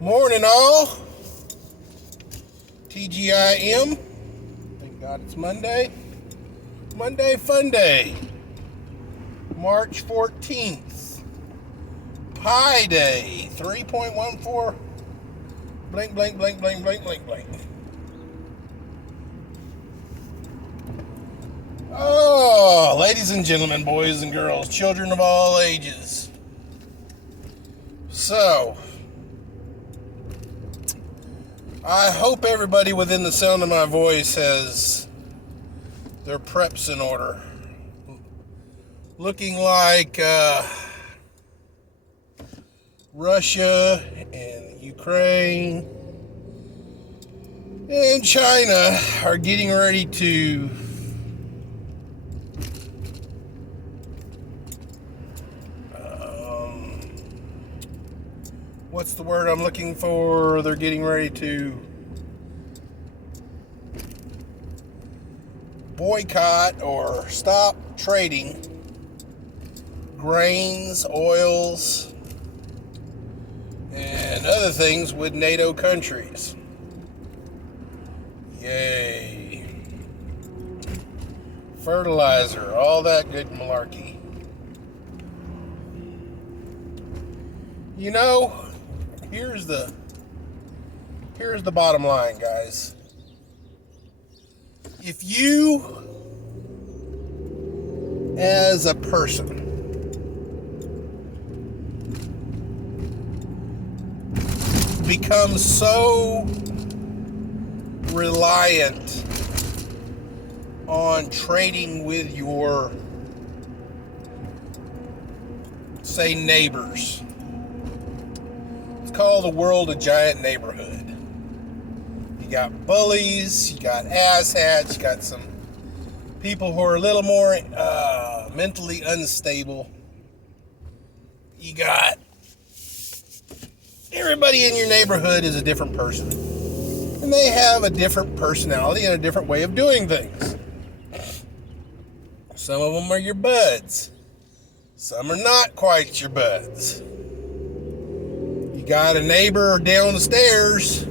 Morning, all. TGIM. Thank God it's Monday. Monday Fun Day. March 14th. Pi Day. 3.14. Blink, blink, blink, blink, blink, blink, blink. Oh, ladies and gentlemen, boys and girls, children of all ages. So, I hope everybody within the sound of my voice has their preps in order. Looking like Russia and Ukraine and China are getting ready to what's the word I'm looking for? They're getting ready to boycott or stop trading grains, oils, and other things with NATO countries. Yay. Fertilizer, all that good malarkey. You know, here's the bottom line, guys. If you, as a person, become so reliant on trading with your, say, neighbors. It's called the world a giant neighborhood. You got bullies, you got asshats, you got some people who are a little more mentally unstable. You got everybody in your neighborhood is a different person. And they have a different personality and a different way of doing things. Some of them are your buds. Some are not quite your buds. You got a neighbor downstairs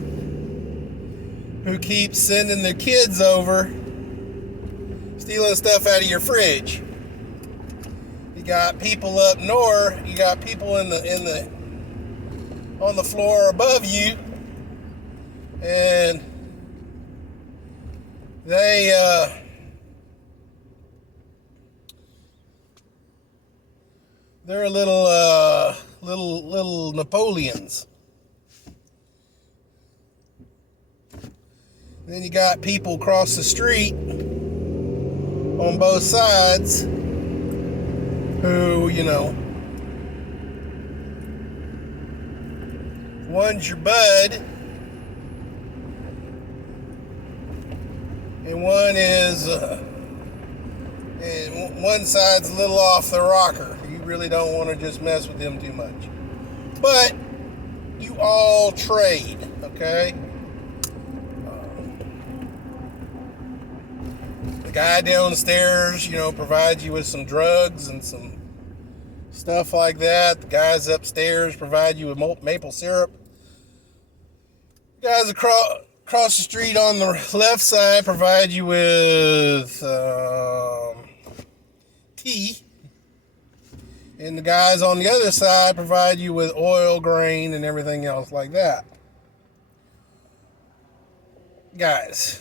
who keeps sending their kids over, stealing stuff out of your fridge. You got people up north. You got people on the floor above you, and they're little Napoleons. Then you got people across the street on both sides who, one's your bud and one side's a little off the rocker. You really don't want to just mess with them too much. But you all trade, okay? The guy downstairs, provides you with some drugs and some stuff like that. The guys upstairs provide you with maple syrup. The guys across the street on the left side provide you with tea. And the guys on the other side provide you with oil, grain, and everything else like that. Guys,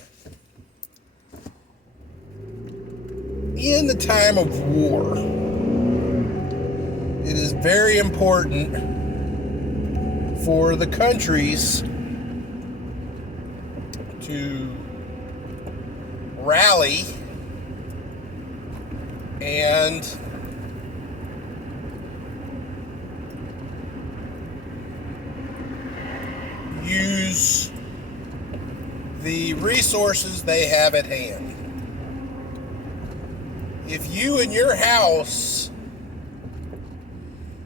in the time of war, it is very important for the countries to rally and use the resources they have at hand. If you in your house,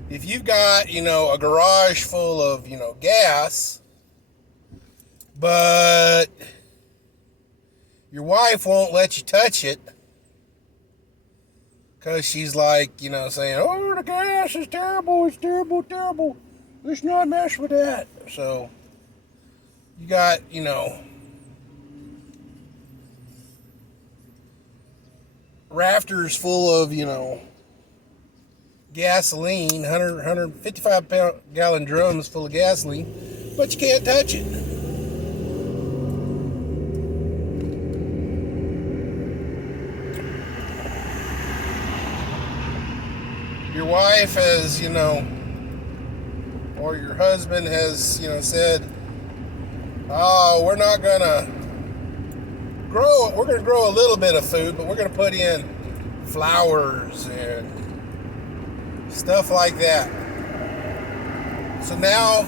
if you've got, a garage full of, gas, but your wife won't let you touch it because she's like, saying, oh, the gas is terrible, it's terrible, terrible. let's not mess with that. So you got, rafters full of, gasoline, 155 gallon drums full of gasoline, but you can't touch it. Your wife has, or your husband has, said, oh, we're not going to grow, we're going to grow a little bit of food, but we're going to put in flowers and stuff like that. So now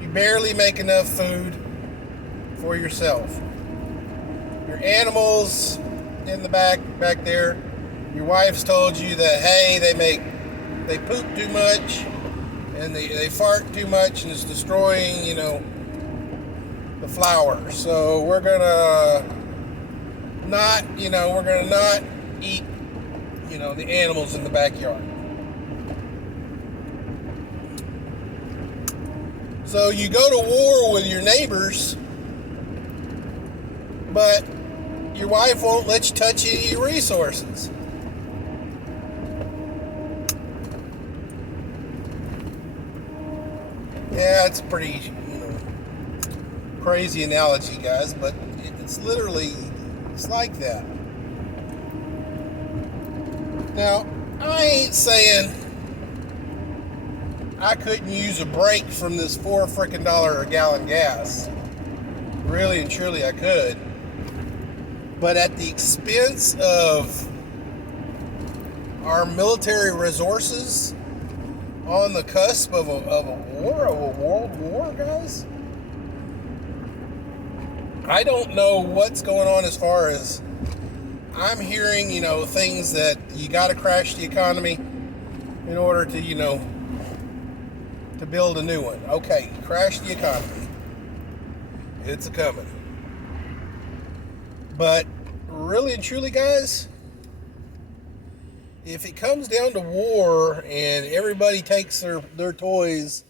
you barely make enough food for yourself. Your animals in the back there, your wife's told you that, hey, they poop too much and they fart too much and it's destroying, the flowers. So we're gonna not eat, the animals in the backyard. So you go to war with your neighbors, but your wife won't let you touch any of your resources. Yeah, it's a pretty, crazy analogy, guys, but it's like that. Now, I ain't saying I couldn't use a break from this $4 a gallon gas. Really and truly I could. But at the expense of our military resources on the cusp of a world war, guys. I don't know what's going on as far as I'm hearing, things that you got to crash the economy in order to, to build a new one. Okay, crash the economy. It's a coming. But really and truly, guys, if it comes down to war and everybody takes their toys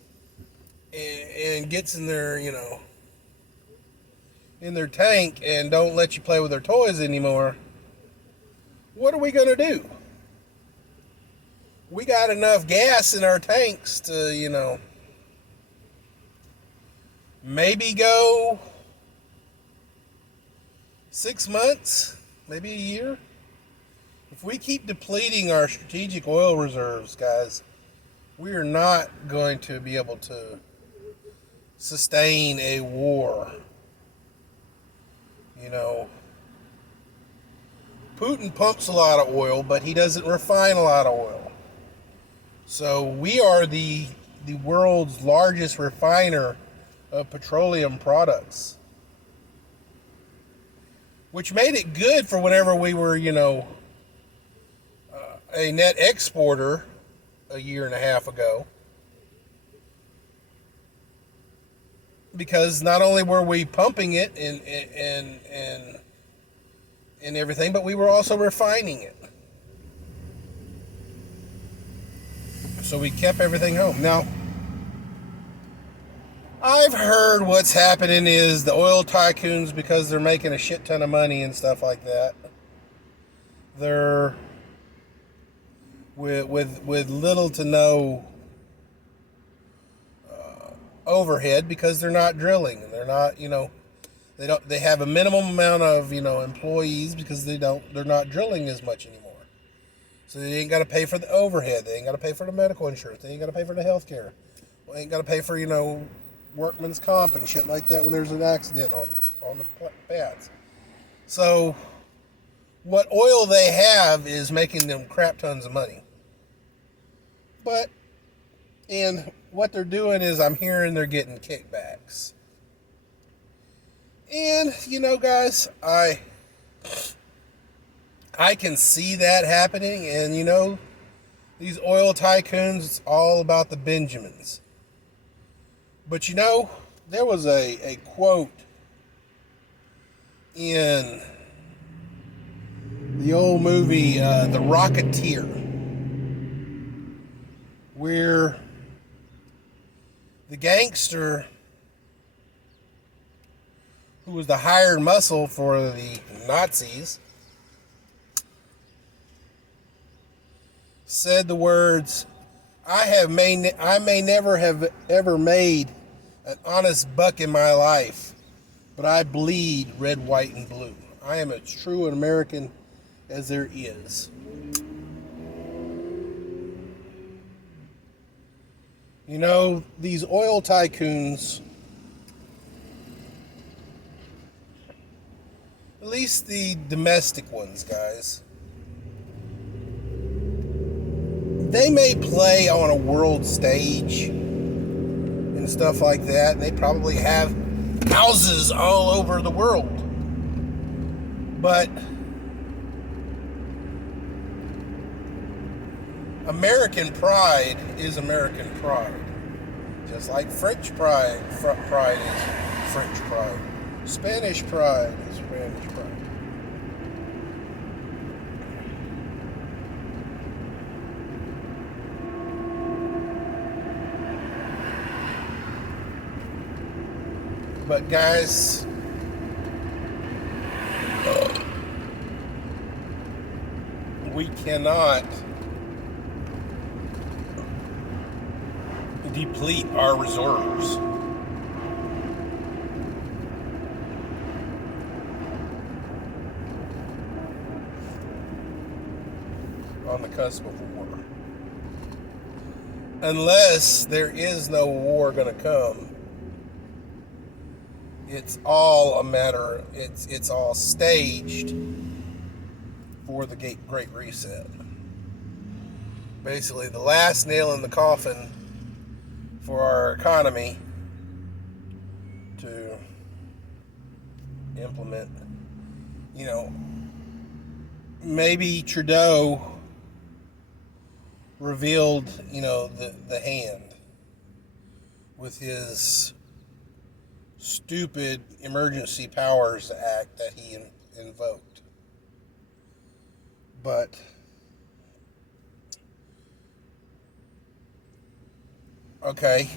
and gets in their, in their tank and don't let you play with their toys anymore, what are we going to do? We got enough gas in our tanks to, maybe go 6 months, maybe a year. If we keep depleting our strategic oil reserves, guys, we are not going to be able to sustain a war. Putin pumps a lot of oil, but he doesn't refine a lot of oil. So we are the world's largest refiner of petroleum products, which made it good for whenever we were, a net exporter a year and a half ago. Because not only were we pumping it and everything, but we were also refining it. So we kept everything home. Now, I've heard what's happening is the oil tycoons, because they're making a shit ton of money and stuff like that, they're with little to no overhead because they're not drilling. They're not, they have a minimum amount of, employees because they're not drilling as much anymore. So they ain't got to pay for the overhead. They ain't got to pay for the medical insurance. They ain't got to pay for the health care. They ain't got to pay for, workman's comp and shit like that when there's an accident on the pads. So what oil they have is making them crap tons of money. And what they're doing is, I'm hearing they're getting kickbacks. And, guys, I can see that happening. And, these oil tycoons, it's all about the Benjamins. But, there was a quote in the old movie, The Rocketeer, where the gangster who was the hired muscle for the Nazis, said the words, I may never have ever made an honest buck in my life, but I bleed red, white, and blue. I am as true an American as there is. You know, these oil tycoons, at least the domestic ones, guys, they may play on a world stage and stuff like that, and they probably have houses all over the world. But American pride is American pride. Just like French pride is French pride. Spanish pride is Spanish pride. But guys, we cannot deplete our reserves. On the cusp of war. Unless there is no war going to come. It's all a matter, it's all staged for the Great Reset. Basically, the last nail in the coffin for our economy to implement, you know, maybe Trudeau revealed, you know, the hand with his stupid Emergency Powers Act that he invoked. But okay,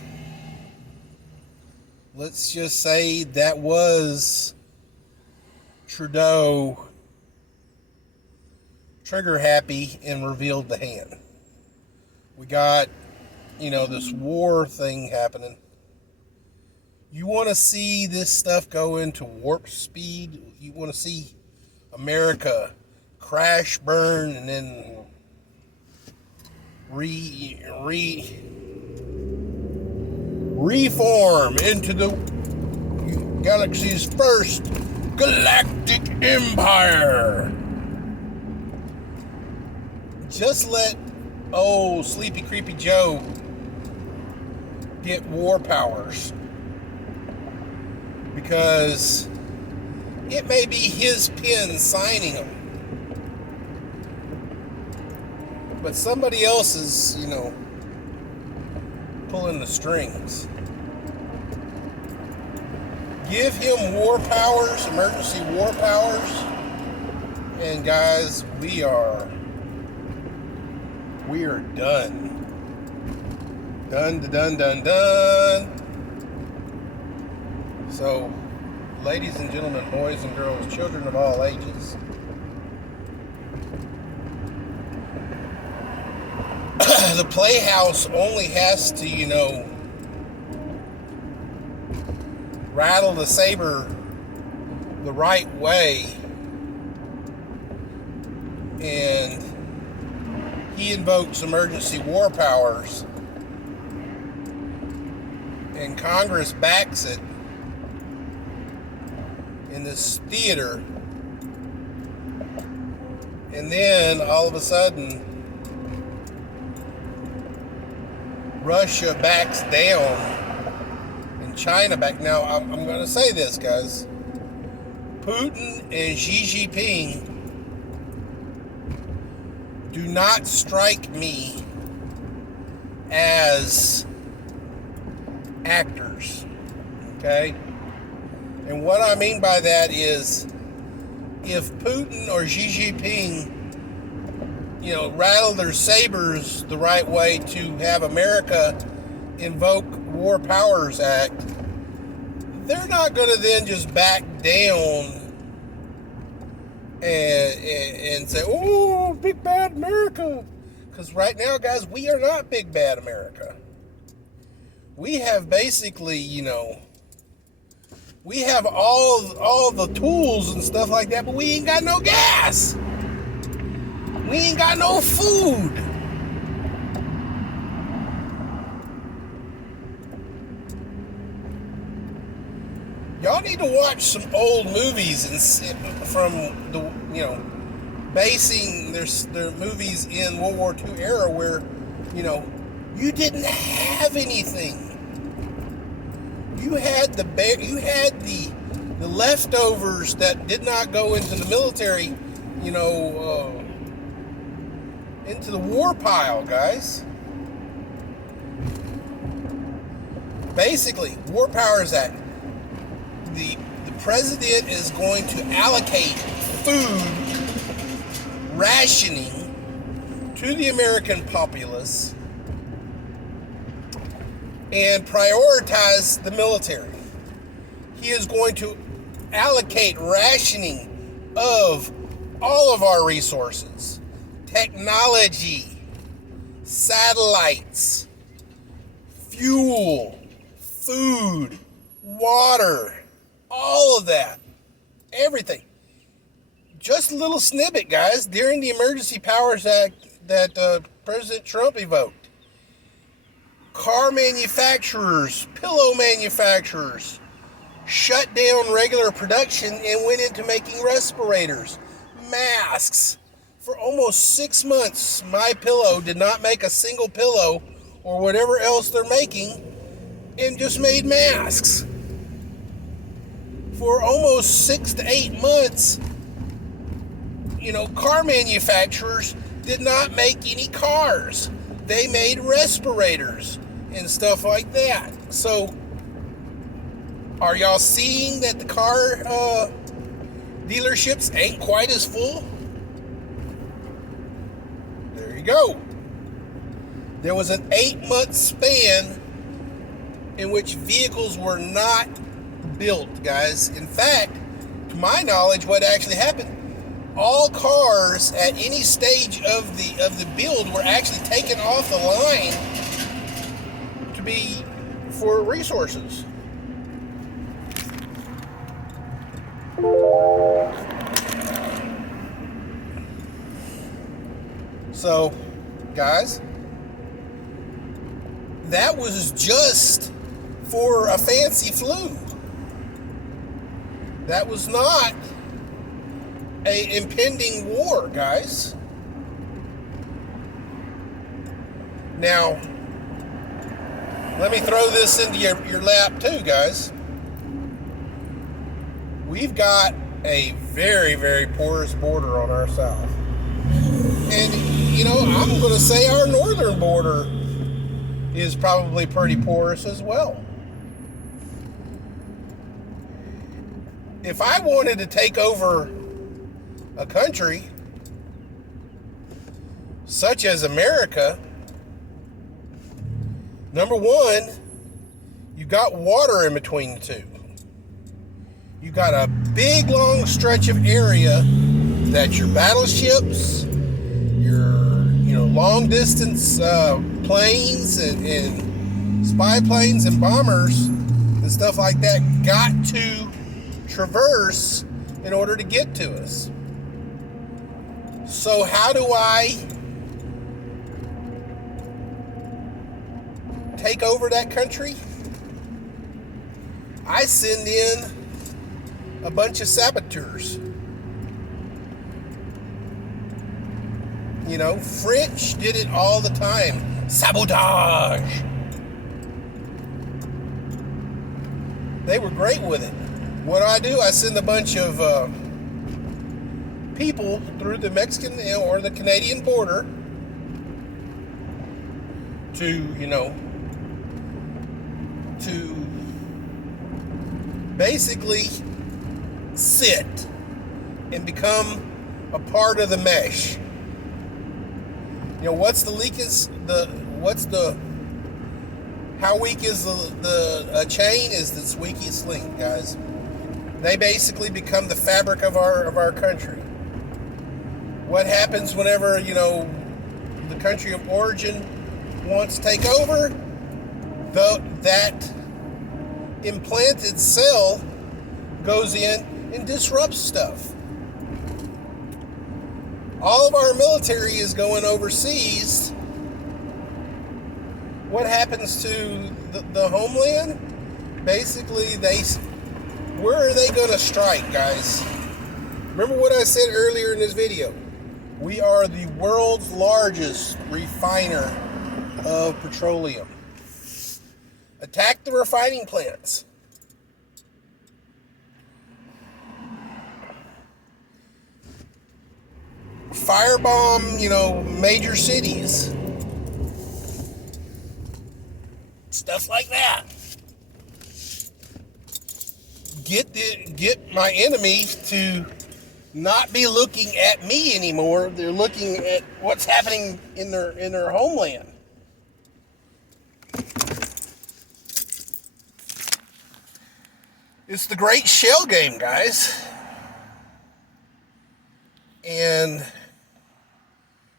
let's just say that was Trudeau trigger happy and revealed the hand. We got, you know, this war thing happening. You want to see this stuff go into warp speed? You want to see America crash, burn, and then reform into the galaxy's first galactic empire. Just let old Sleepy Creepy Joe get war powers, because it may be his pen signing them, but somebody else is, you know, pulling the strings. Give him war powers, emergency war powers, and guys, we are done. Done. So, ladies and gentlemen, boys and girls, children of all ages, the Playhouse only has to, you know, rattle the saber the right way, and he invokes emergency war powers, and Congress backs it in this theater, and then all of a sudden Russia backs down and China back. Now I'm going to say this, guys. Putin and Xi Jinping do not strike me as actors, okay? And what I mean by that is, if Putin or Xi Jinping, you know, rattle their sabers the right way to have America invoke War Powers Act, they're not going to then just back down and say, oh, big bad America. Because right now, guys, we are not big bad America. We have basically, we have all the tools and stuff like that, but we ain't got no gas. We ain't got no food. Y'all need to watch some old movies and from the, basing their movies in World War II era where, you didn't have anything. You had the leftovers that did not go into the military, into the war pile, guys. Basically, War Powers Act. The president is going to allocate food rationing to the American populace and prioritize the military. He is going to allocate rationing of all of our resources, technology, satellites, fuel, food, water, all of that, everything. Just a little snippet, guys. During the Emergency Powers Act that President Trump evoked, car manufacturers, pillow manufacturers shut down regular production and went into making respirators, masks. For almost 6 months, My Pillow did not make a single pillow or whatever else they're making, and just made masks. For almost 6 to 8 months, car manufacturers did not make any cars. They made respirators and stuff like that. So, are y'all seeing that the car dealerships ain't quite as full? There you go. There was an 8-month span in which vehicles were not built, guys. In fact, to my knowledge, what actually happened, all cars at any stage of the build were actually taken off the line to be for resources. So, guys, that was just for a fancy flu. That was not an impending war, guys. Now, let me throw this into your lap too, guys. We've got a very, very porous border on our south. And, I'm going to say our northern border is probably pretty porous as well. If I wanted to take over a country such as America, number one, you got water in between the two. You got a big long stretch of area that your battleships, your long distance planes and spy planes and bombers and stuff like that got to traverse in order to get to us. So how do I take over that country? I send in a bunch of saboteurs. French did it all the time. Sabotage. They were great with it. What do? I send a bunch of people through the Mexican or the Canadian border to, to basically sit and become a part of the mesh. What's the How weak is the chain? Is its weakest link, guys. They basically become the fabric of our country. What happens whenever, the country of origin wants to take over? That implanted cell goes in and disrupts stuff. All of our military is going overseas. What happens to the homeland? Basically, where are they going to strike, guys? Remember what I said earlier in this video. We are the world's largest refiner of petroleum. Attack the refining plants. Firebomb, major cities. Stuff like that. Get my enemies to not be looking at me anymore. They're looking at what's happening in their homeland. It's the great shell game, guys. And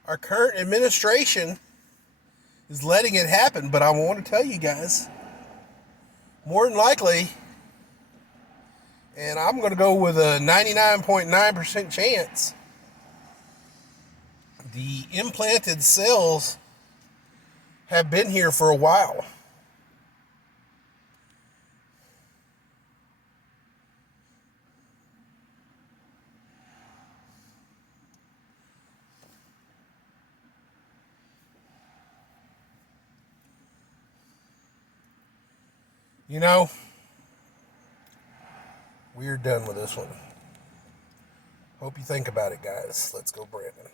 our current administration is letting it happen, but I want to tell you guys, more than likely, and I'm going to go with a 99.9% chance, the implanted cells have been here for a while. We're done with this one. Hope you think about it, guys. Let's go, Brandon.